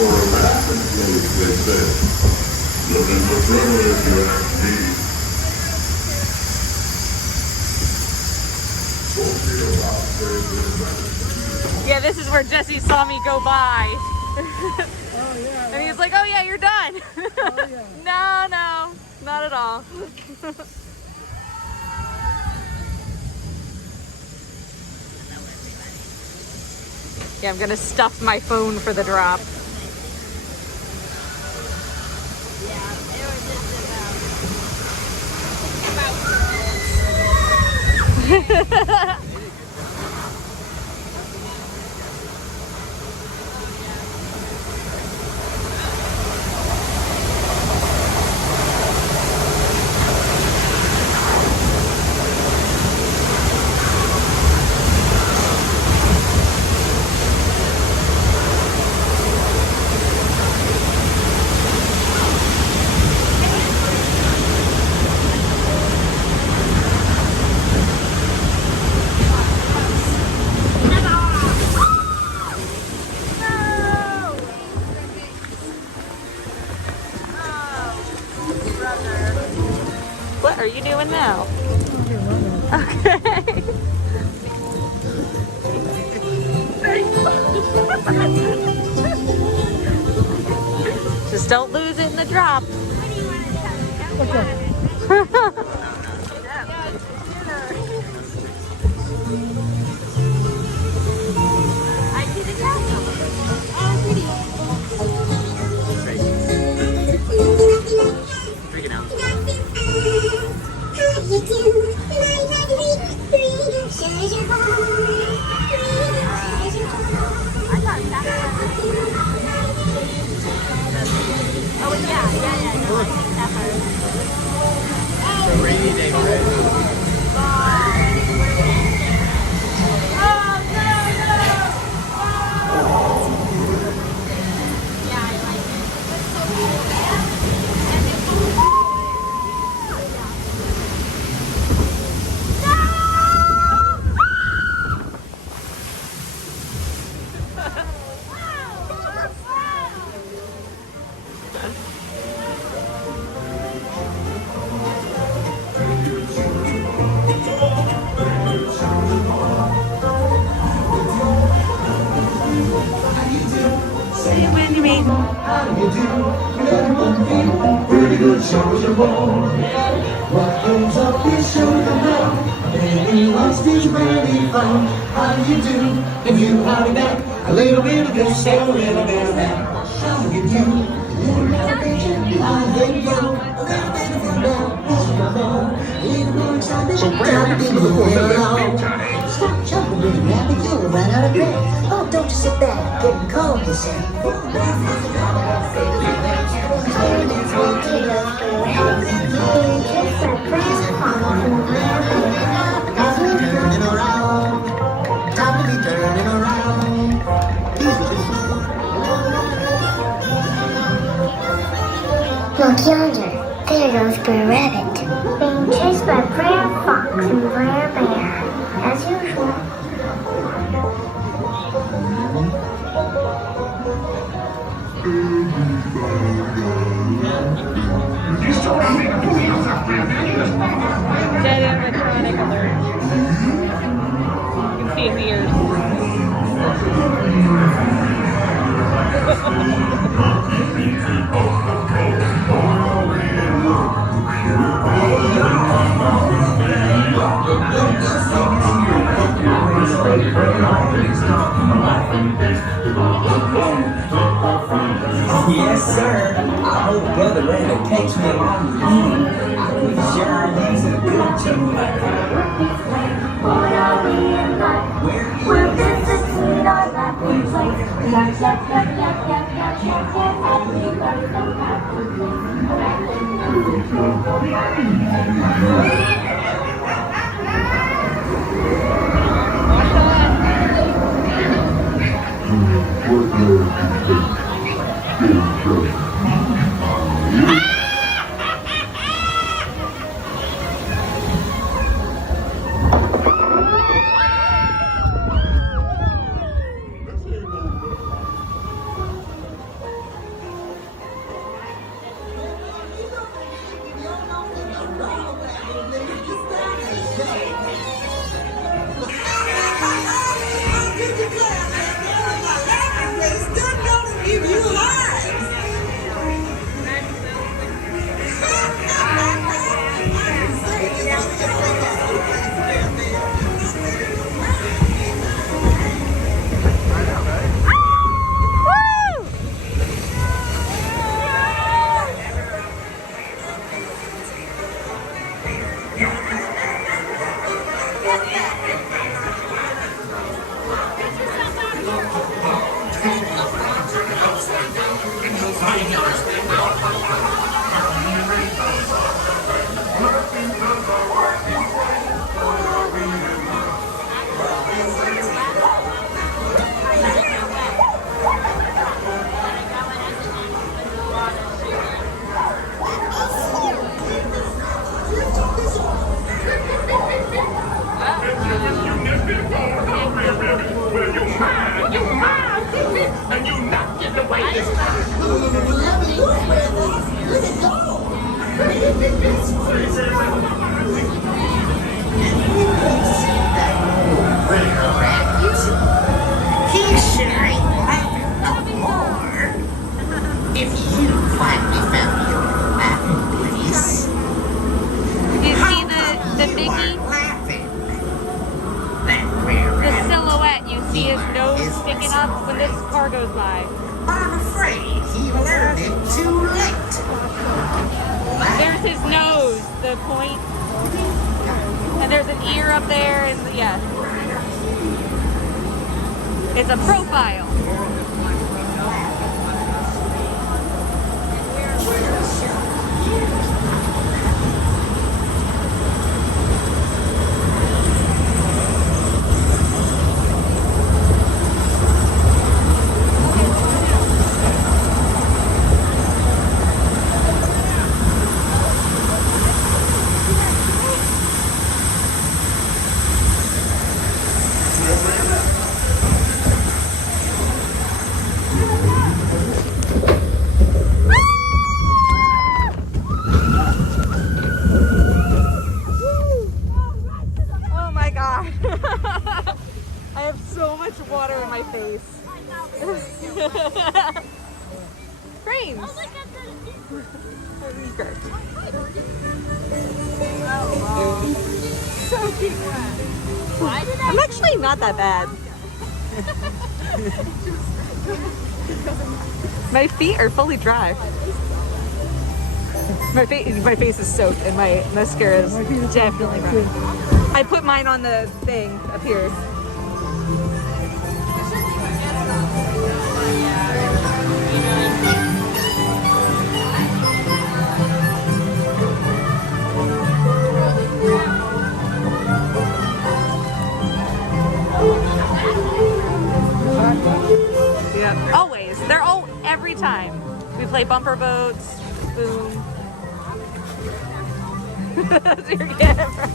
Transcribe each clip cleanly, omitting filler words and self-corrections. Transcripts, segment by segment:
for a Laughin Place, they said. Looking for trouble if you ask me. Yeah, this is where Jesse saw me go by. Oh, yeah. And he's like, oh yeah, you're done. Oh, yeah. No, not at all. Yeah, I'm gonna stuff my phone for the drop. Yeah, it was just about What are you doing now? Okay. Just don't lose it in the drop. I see the castle. Oh, pretty. Freaking out. I thought that Oh, yeah. No, I think that part. It's a rainy day parade. Pretty good shows are born. What goes up is show them down. Baby wants these really fun. How do you do? And you howdy back. A little bit of this and a little bit of that. How do you do? There you go. A little bit of that. So where have you been before midnight? Stop jumping, little rabbit. You'll run out of breath. Oh, don't you sit back. Getting cold, you say. Turning around. Time to be turning around. Look yonder. There goes Brer Rabbit. Being chased by Brer Fox and Brer Bear. As usual. Dead animatronic alert. You can see his ears. Yes, sir. I hope Brother Rabbit takes me along with him. We sure he's a good chum. We're just a sweet on Laughin Place. Yap, yap, yap, yap, yap, yap, see his nose sticking up when this car goes by. I'm afraid he learned it too late. There's his nose, the point. And there's an ear up there, and yeah. It's a profile. Oh my god. I have so much water in my face. Frames. I'm actually not that bad. My feet are fully dry. My face is soaked and my mascara is definitely dry. I put mine on the thing up here. Yeah, always. They're all every time. We play bumper boats, boom. That's your camera.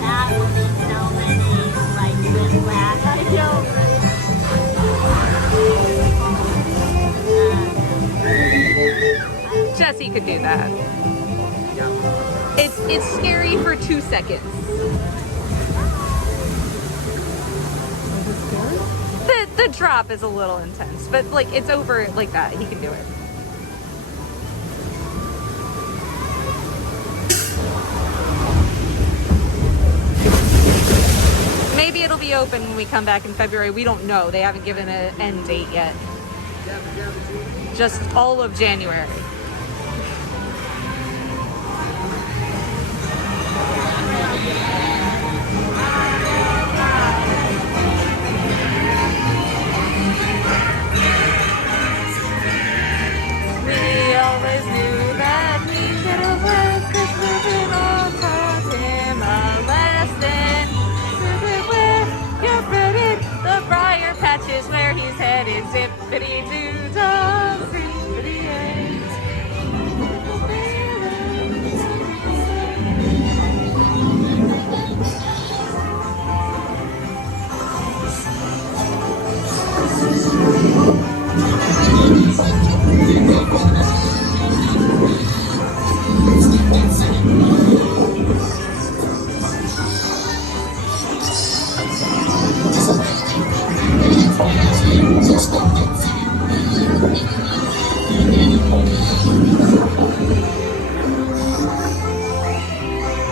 That will be so many, like, good laughs. Jesse could do that. It's scary for 2 seconds. The drop is a little intense, but like it's over like that. He can do it. Maybe it'll be open when we come back in February. We don't know. They haven't given an end date yet. Just all of January. We always knew that we could have left this living all taught him a lesson. Where you're rooted, the briar patch is where he's headed. Zip-A-Dee-Doo-Dah, Zip-A-Dee-Ay.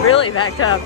Really backed up.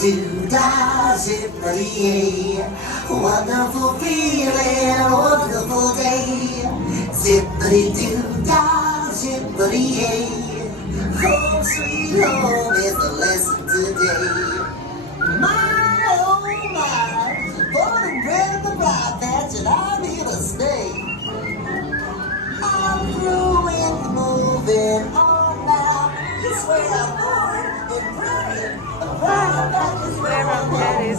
Zip-A-Dee-Doo-Dah, Zip-A-Dee-Ay. Wonderful feeling, wonderful day. Zip-A-Dee-Doo-Dah, Zip-A-Dee-Ay. Home sweet home is the lesson today. My, oh my, born and bred in the briar patch and I'm here to stay. I'm Where I'm headed.